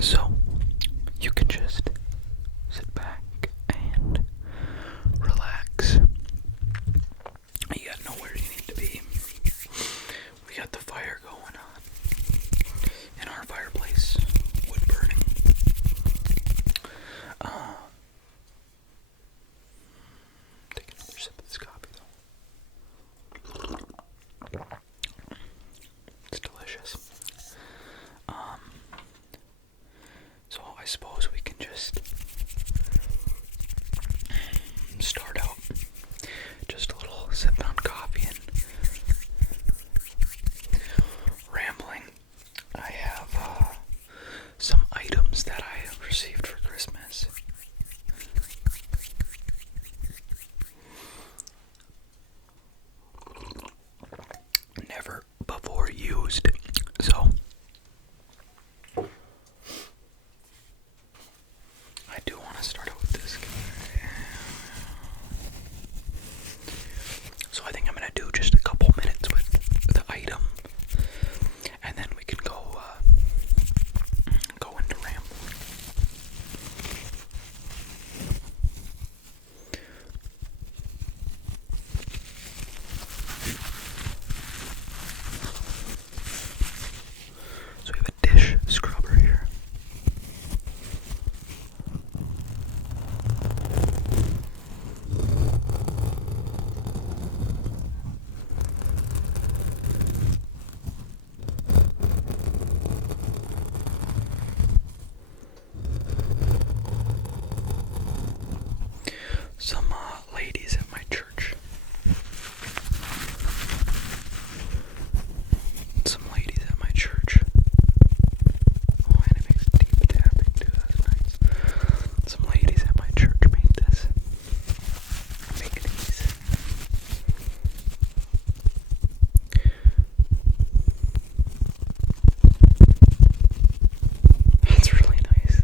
So you can just sit back and relax. You gotta know where you need to be. We got the fire going on in our fireplace, wood burning. Take another sip of this coffee though. It's delicious. So I suppose we can just start out just a little sipping on coffee and rambling. I have some items that I have received for Christmas. Never before used. So I do want to start out with this guy. So I think I'm going to do just a couple minutes with the item, and then we can go into rambling. So we have a dish scrubber here. Some ladies at my church. Some ladies at my church. Oh, and it makes deep tapping too. That's nice. Some ladies at my church made this. Make these. That's really nice.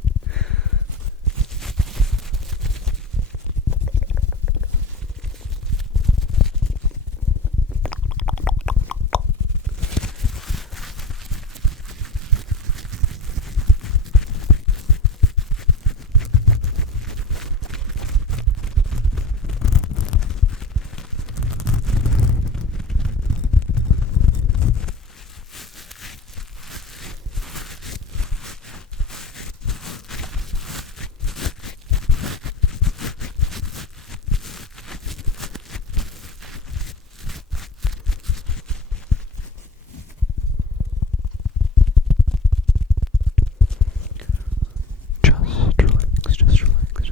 Just relax.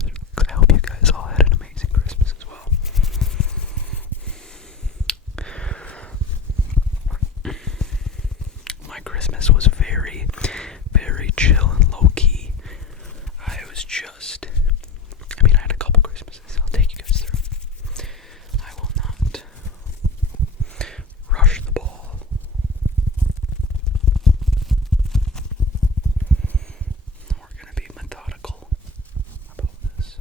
I hope you guys all had an amazing Christmas as well. My Christmas was very, very chill and low-key. I had a couple Christmases. I'll take you guys through. I will not rush the ball. We're going to be methodical about this.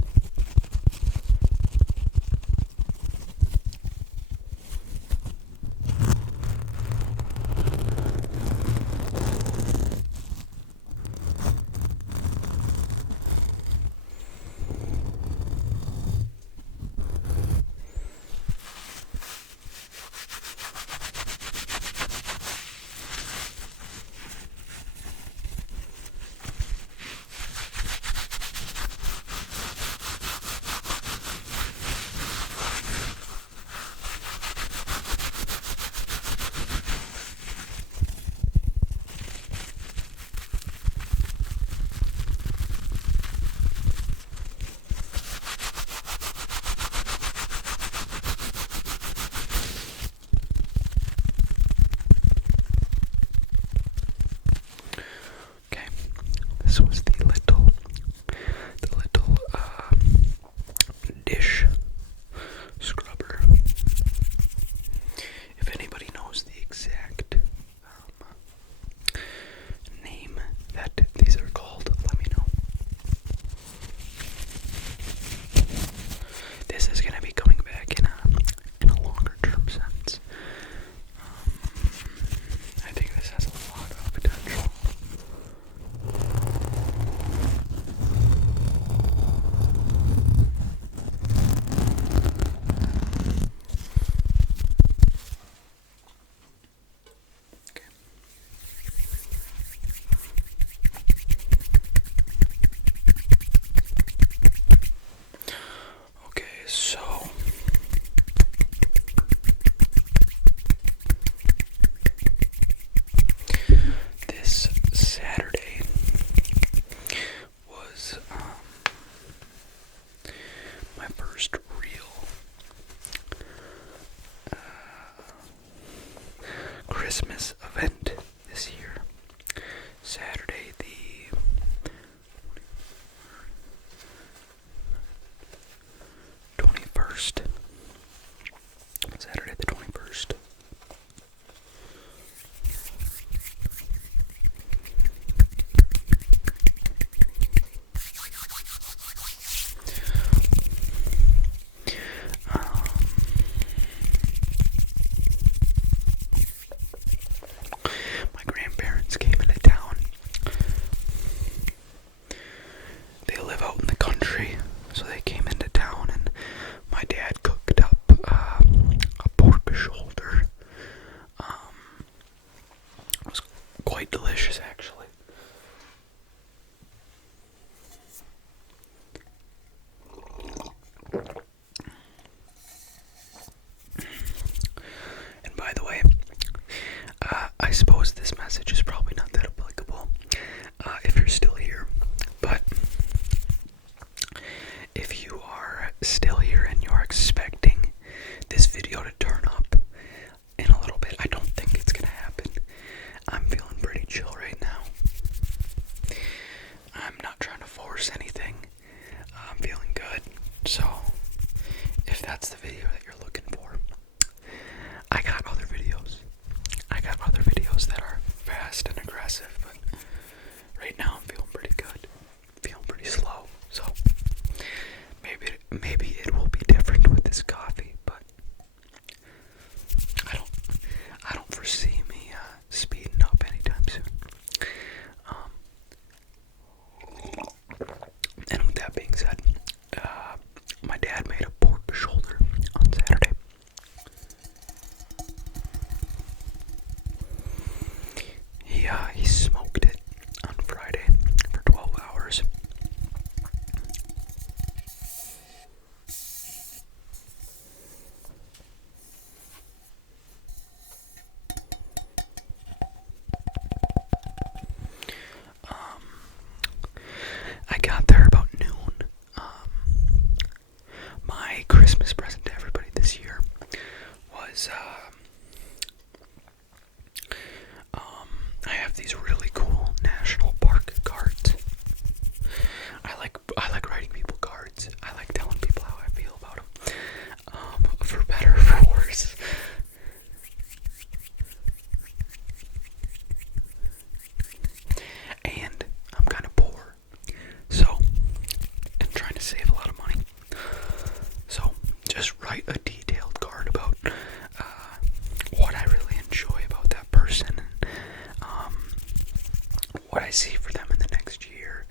what I see for them in the next year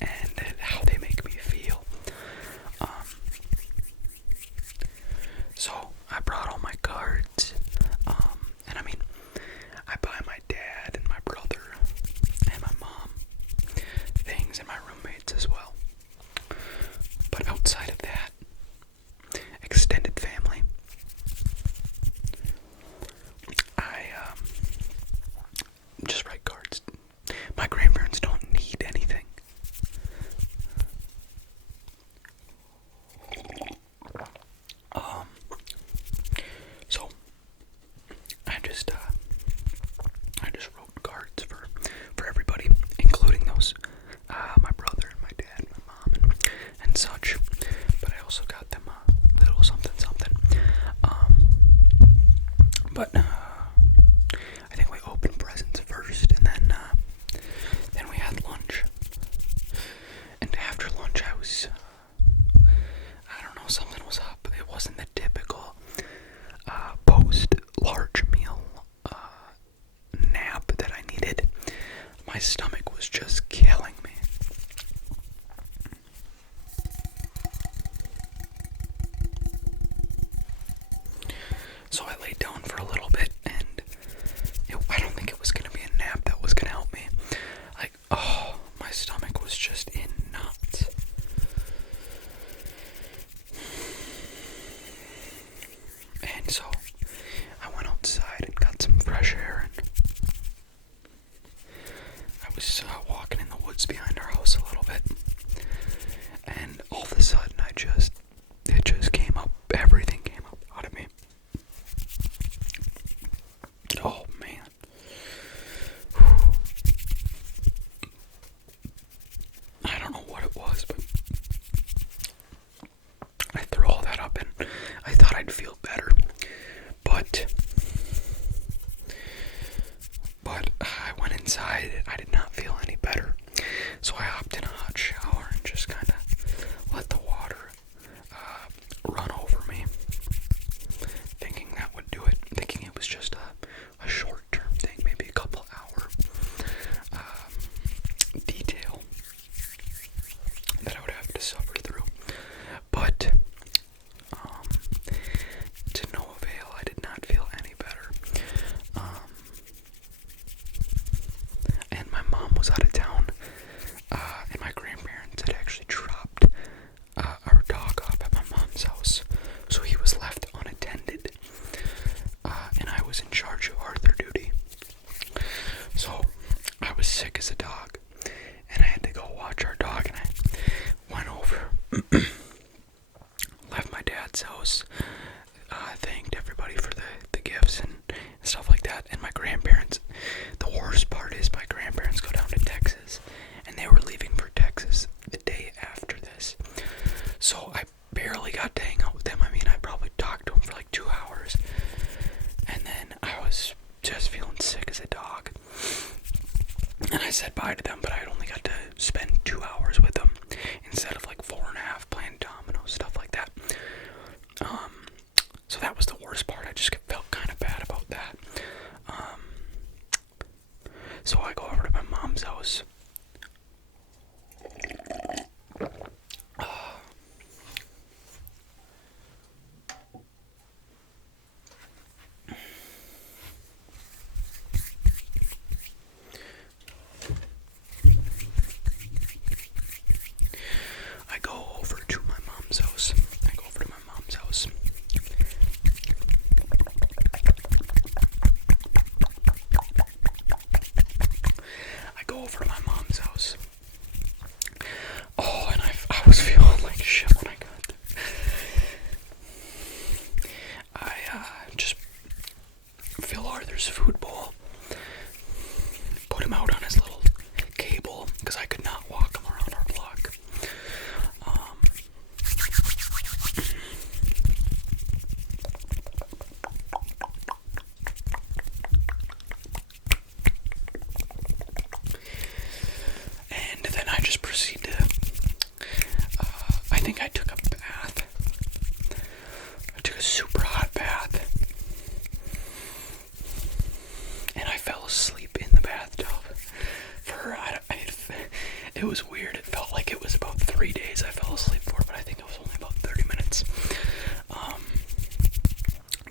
and how they make me feel. So I brought all my cards, and I mean, I buy my dad and my brother and my mom things, and my roommates as well. But outside of that, extended family, I just write cards. My grandparents don't need anything. So I just wrote cards for everybody, including those my brother and my dad and my mom and such. But I also got them a little something. But I think we opened presents first, and then we had lunch. And after lunch, I don't know, something was up. It wasn't the typical post large meal nap that I needed. My stomach was just killing me. So I laid down for a little bit, and I don't think it was going to be a nap that was going to help me. My stomach was just in knots. And so I went outside and got some fresh air, and I was walking in the woods behind our house a little bit, and all of a sudden it just came up, everything came up out of me. Oh man. I don't know what it was, but I threw all that up, and I thought I'd feel better, but I went inside. I did not feel any better, so I hopped in a hot shower and just kind of let the water run over me, thinking that would do it, thinking it was just a short-term thing, maybe a couple hour detail that I would have to suffer through. But to no avail. I did not feel any better. And my mom was out of town, and my grandparents had actually dropped our dog off at my mom's house, so he was left unattended, and I was in charge of Arthur duty. So I was sick as a dog, and I had to go watch our dog, and I went over, left my dad's house, thanked everybody for the gifts and stuff like that, and my grandparents, the worst part is my grandparents go down to Texas, and they were leaving for Texas the day after this, so I barely got to hang out with them. I mean, I probably talked to them for like 2 hours, and then I was just feeling sick as a dog, and I said bye to them, but I only got to spend 2 hours with them instead of like 4.5 playing dominoes, stuff like that. So that was the worst part. I just felt kind of bad about that. So I go over to my mom's house. I go over to my mom's house. Oh, and I was feeling like shit when I got there. I just fill Arthur's food bowl, put him out on his little cable, because I could not walk him around our block. It was weird. It felt like it was about 3 days I fell asleep for, but I think it was only about 30 minutes.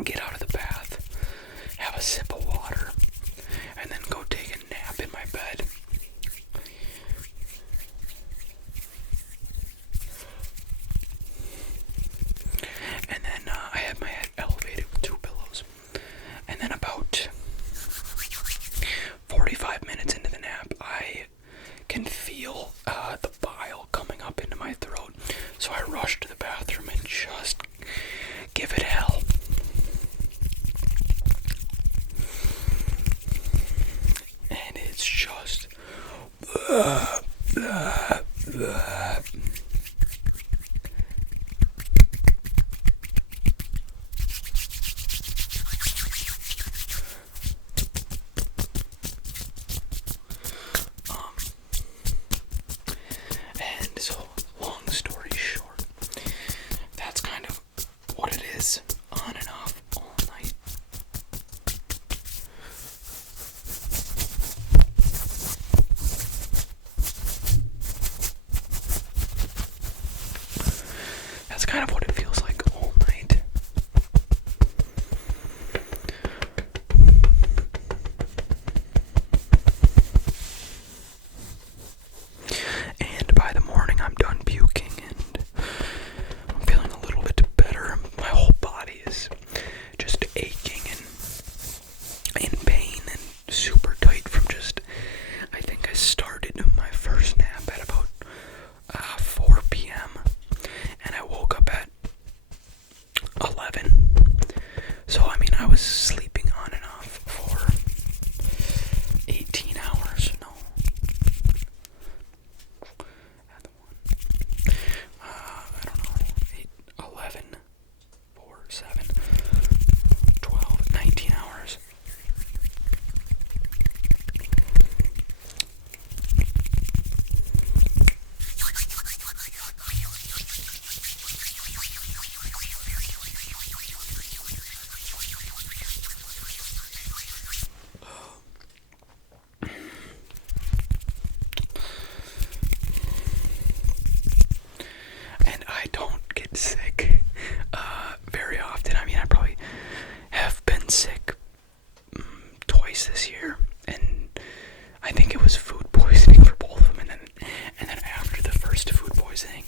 Get out of the bath, have a sip of water, and then go take a nap in my bed. And then I had my head elevated with 2 pillows. And then about 45 minutes into the nap, I can feel the bile coming up into my throat. So I rush to the bathroom and just give it hell. And it's just and so, long story short, that's kind of what it is, on and off all night. That's kind of what it feels like all night. And by the morning, I'm done puking and I'm feeling a little bit better. My whole body is just aching and in pain and super tight from just, I think I started my first nap at about 4 p.m. and I woke up at 11. So, I mean, I was sleeping on and off for 18 hours. No. I don't know. 8, 11, 4, 7, 12, 19 hours. And I don't get sick very often. I mean, I probably have been sick twice this year, and I think it was food poisoning for both of them. And then after the first food poisoning,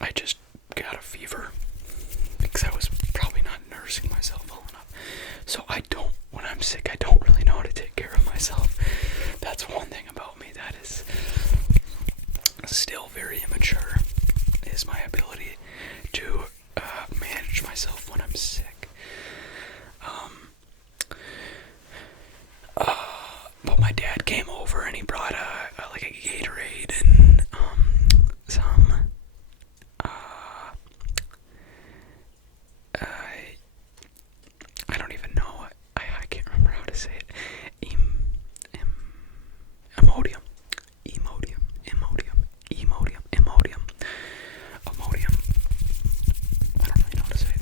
I just got a fever because I was probably not nursing myself well enough. So when I'm sick, I don't really know how to take care of myself. That's one thing about me that is still very immature, is my ability to manage myself when I'm sick. But my dad came over and he brought like a Gatorade and some I don't even know. I can't remember how to say it. Imodium. I don't really know how to say it,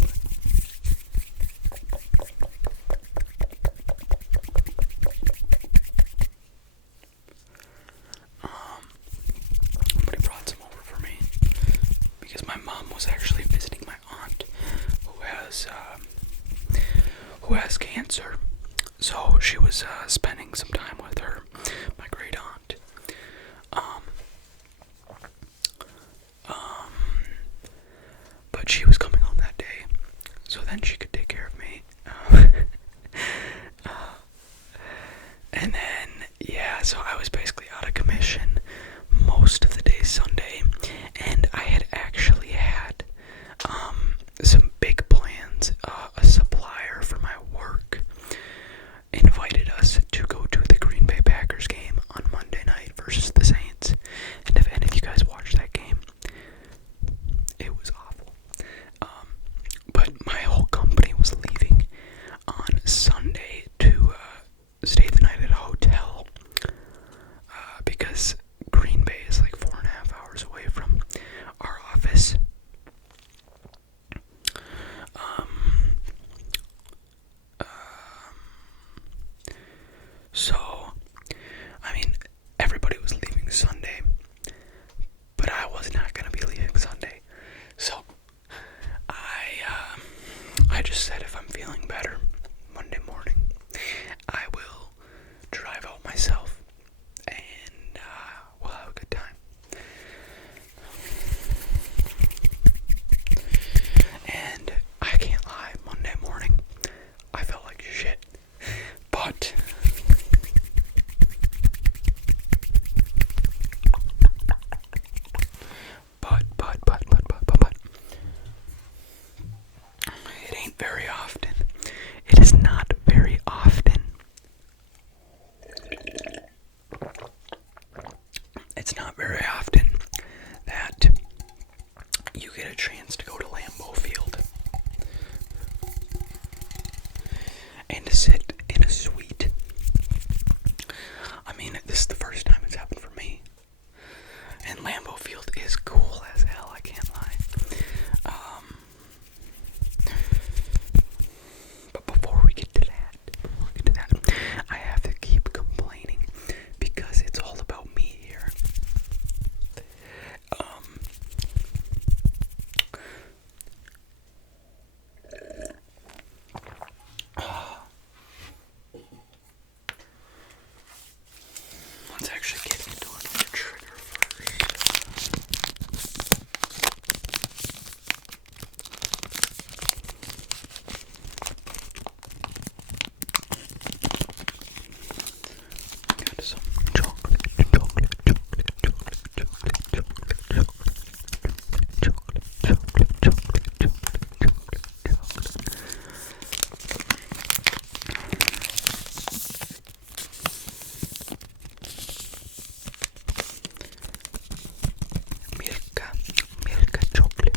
but he brought some over for me because my mom was actually visiting my aunt who has cancer. So she was spending some time with her, my great aunt. But she was coming home that day, so then she could take care of me. And then, yeah, so I was basically out of commission most of the day Sunday, and I had actually had some big plans. A supplier for my work invited us to it's not very often that you get a chance to go to Lambeau Field and to sit in a suite. I mean, this is the first time it's happened for me. And Lambeau Field is cool as hell, I can't lie. But before we get to that, I have to keep complaining because it's all about me here. Let's actually get into another trigger first. Got some chocolate. Milka chocolate.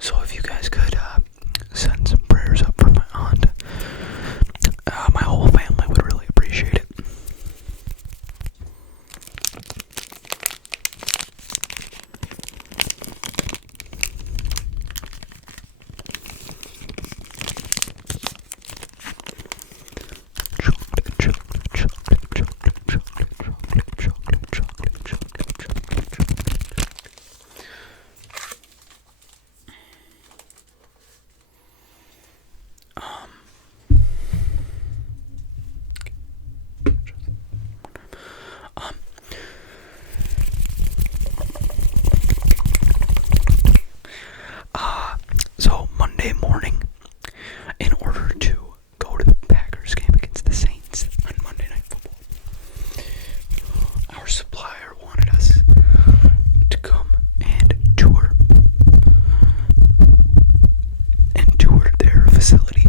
So if you guys could send some prayers up for my aunt, my whole family would really appreciate it. So Monday morning, in order to go to the Packers game against the Saints on Monday Night Football, our supplier wanted us to come and tour their facility.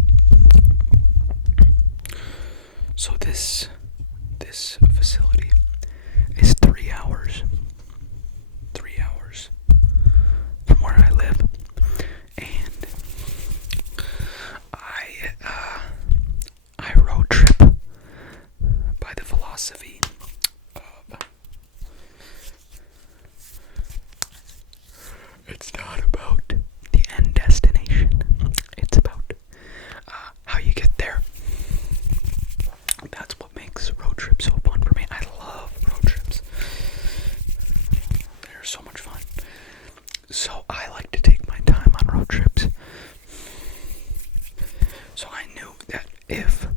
So this facility is 3 hours from where I live, and I road trip by the philosophy of it's not about the end destination, it's about how you get there. That's what makes road trips so fun for me. I love road trips. They're so much fun. So I like to take my time on road trips. So I knew that if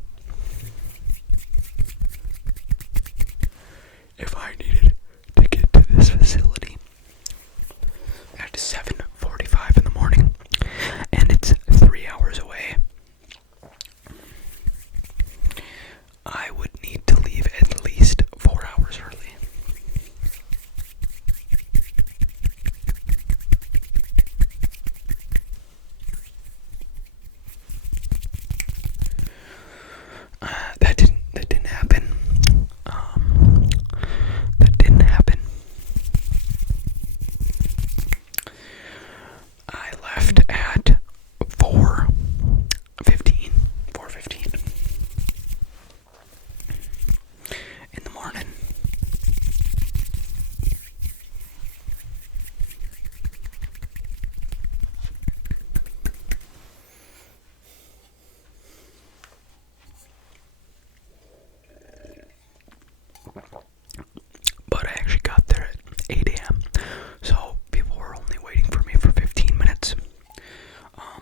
I needed to get to this facility at 7:45 in the morning, and it's 3 hours away, I would need to leave at least 4 hours early. 8 a.m. So people were only waiting for me for 15 minutes.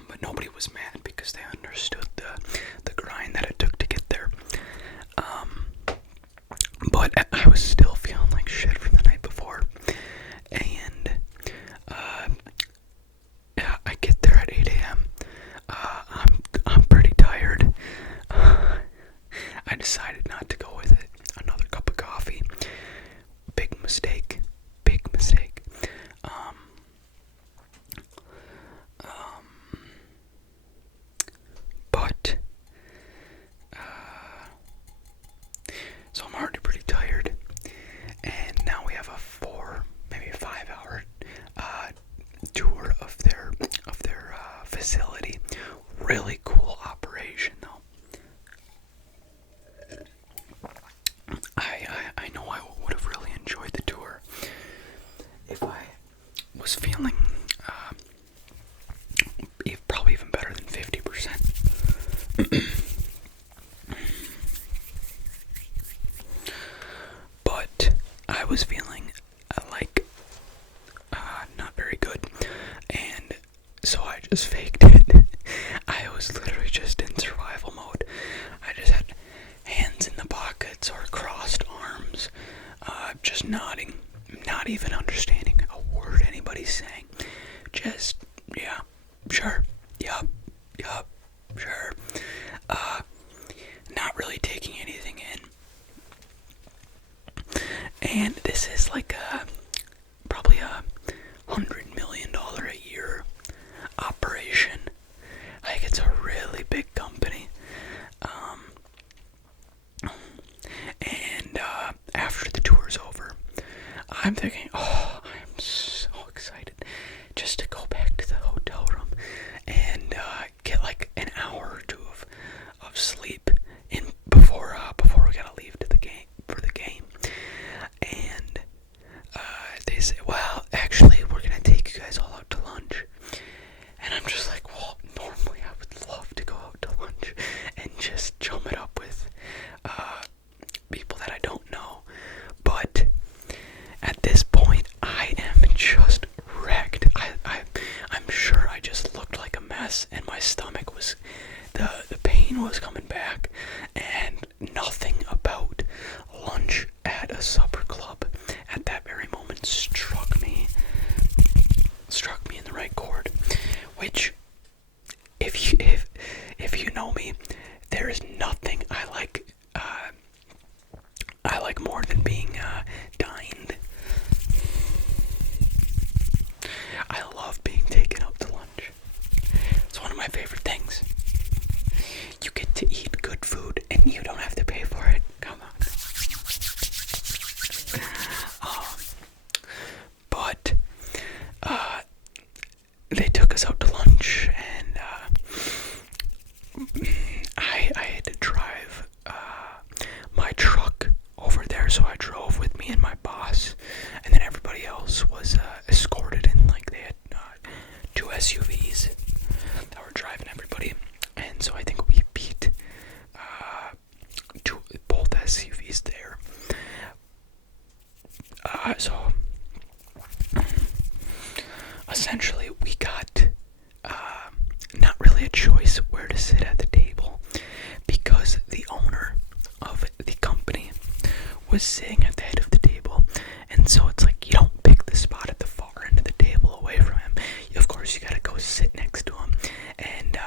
But nobody was mad because they understood the grind that it took to get there. But I was still feeling like shit from the night before. And I get there at 8 a.m. I'm pretty tired. I decided not to go with it. Another cup of coffee. Big mistake. Big mistake. But so I'm already pretty tired, and now we have a 4, maybe 5 hour tour of their facility. Really cool operation, though. I know I would have really enjoyed the tour if I was feeling probably even better than 50%. But I was feeling like not very good, and so I just faked it. I was literally just in survival mode. I just had hands in the pockets or crossed arms, just nodding, not even understanding a word anybody's saying. Just, yeah, sure, yup, sure. Not really taking anything in. And this is like probably $100 million a year operation. Like, it's a really big company. And after the tour's over, I'm thinking, oh, I'm so excited just to go back to the hotel room and get like an hour or two of sleep in before we gotta leave to the game for the game. And they say, well, actually, we're gonna take you guys all out to lunch. And I'm just like, well, normally I would love to go out to lunch and just chum it up with people that I don't know. But at this point, I am just wrecked. I'm sure I just looked like a mess, and my stomach was, the pain was coming back, and nothing about lunch at a supper club at that very moment struck me in the right chord. Which, if you know me, there is nothing I like more than being dined. I love being taken out to lunch. It's one of my favorite things. You get to eat good food and you don't have to pay for it. Come on. But they took us out to lunch, and I had to drive my truck over there, so I drove with me and my boss, and then everybody else was escorted in. Like, they had 2 SUVs that were driving everybody, and so I think we beat both SUVs there. So essentially we got not really a choice where to sit at the table, because the owner of the company was sitting at the head of the table, and so it's like, you don't pick the spot at the far end of the table away from him. Of course, you gotta go sit next to him and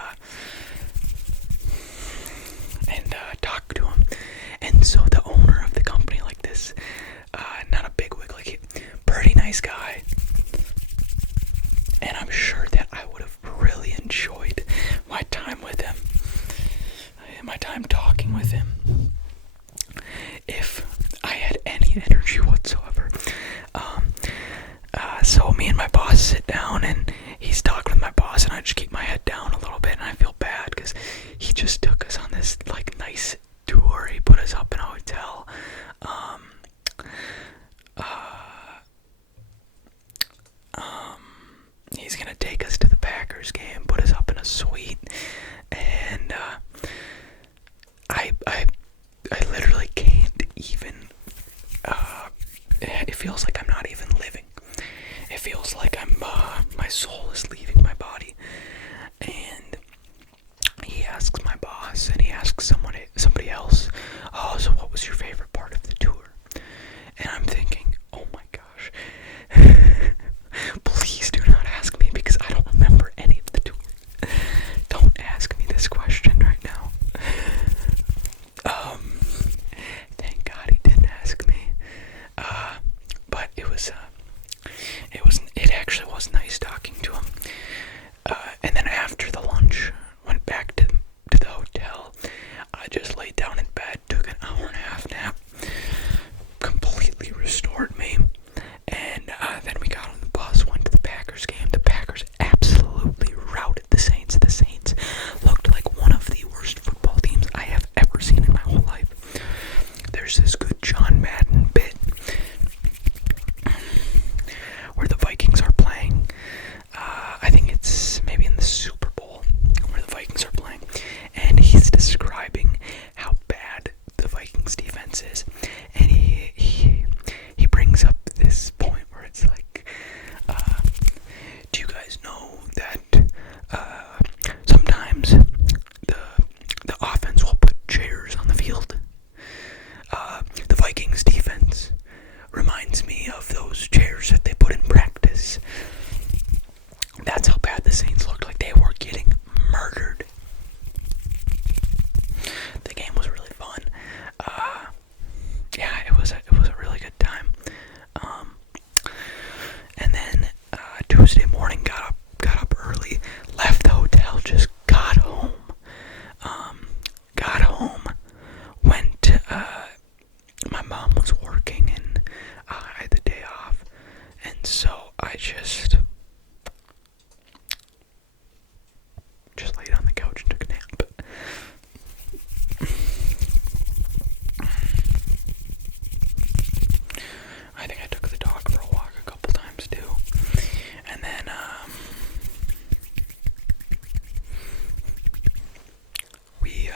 talk to him. And so the owner of the company, like this, not a bigwig, like, pretty nice guy, and I'm sure that I would have really enjoyed my time with him, my time talking with him, if I had any energy whatsoever. So me and my boss sit down, and he's talking with my boss, and I just keep my head down a little bit, and I feel bad because he just took us on this like nice tour. He put us up in a hotel. He's gonna take us to the Packers game, put us up in a suite, and I literally can't even. It feels like I'm not even living my soul is leaving my body, and he asks my boss, and he asks somebody else, oh, so what was your favorite part of the tour? And I'm thinking, oh my gosh, please do not ask me, because I don't remember any of the tour. Don't ask me this question right now. Thank God he didn't ask me. But it actually was nice talking to him. And then after the lunch, went back to the hotel. I just laid down in bed, took an hour and a half nap, completely restored me. And then we got on the bus, went to the Packers game. The Packers absolutely routed the Saints. The Saints looked like one of the worst football teams I have ever seen in my whole life. There's this good John Madden bit where the Vikings are playing. I think it's maybe in the Super Bowl where the Vikings are playing, and he's describing how bad the Vikings defense is, and he brings up this point where it's like, do you guys know that sometimes the offense will put chairs on the field? The Vikings defense reminds me of those chairs that they put in practice. That's how bad the Saints looked like. They were getting murdered. The game was really fun. Yeah, it was a really good time. And then Tuesday morning, got up early, left the hotel, just got home. Went. My mom was working, and I had the day off, and so I just laid on the couch and took a nap. I think I took the dog for a walk a couple times too. And then we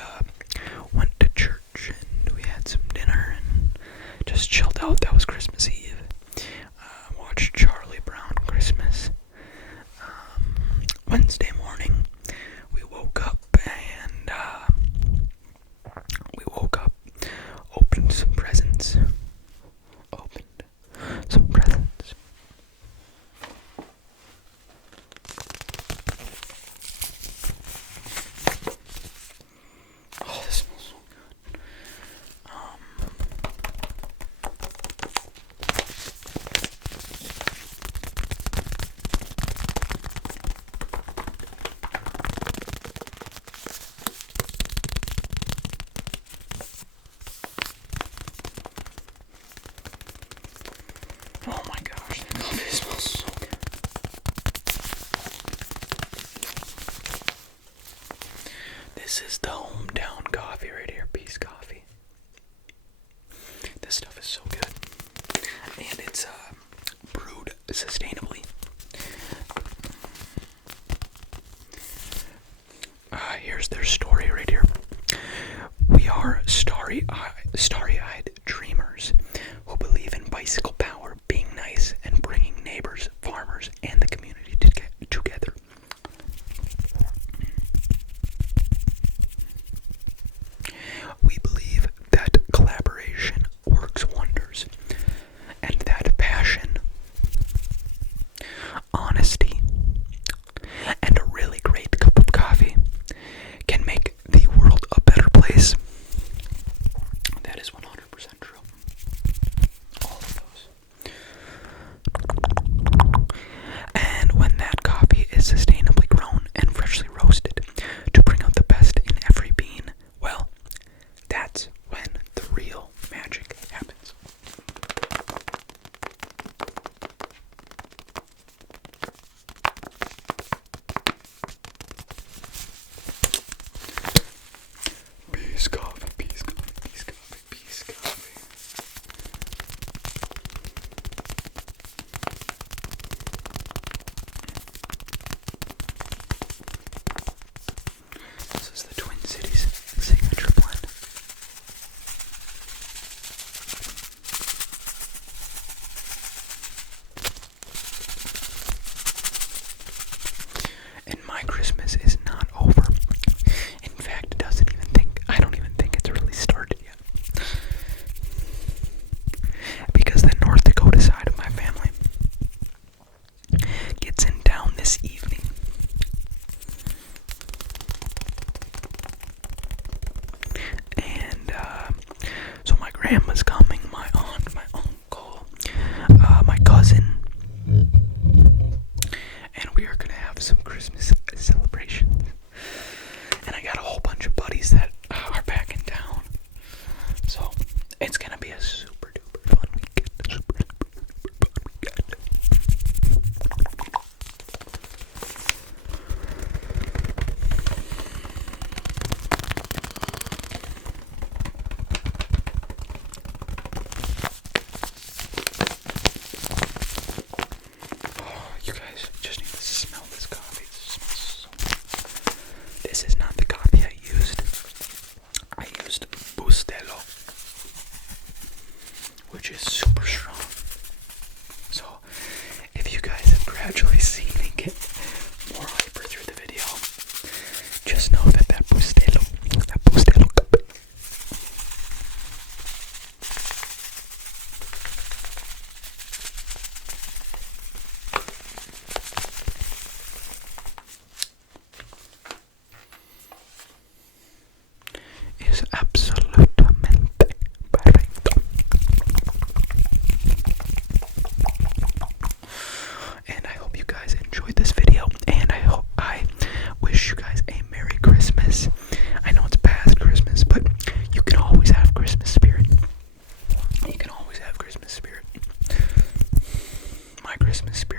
went to church, and we had some dinner and just chilled out. That was Christmas Eve. Watched Charlie Brown Christmas. Wednesday morning, we woke up, and opened some presents. Oh, this smells so good. Christmas spirit.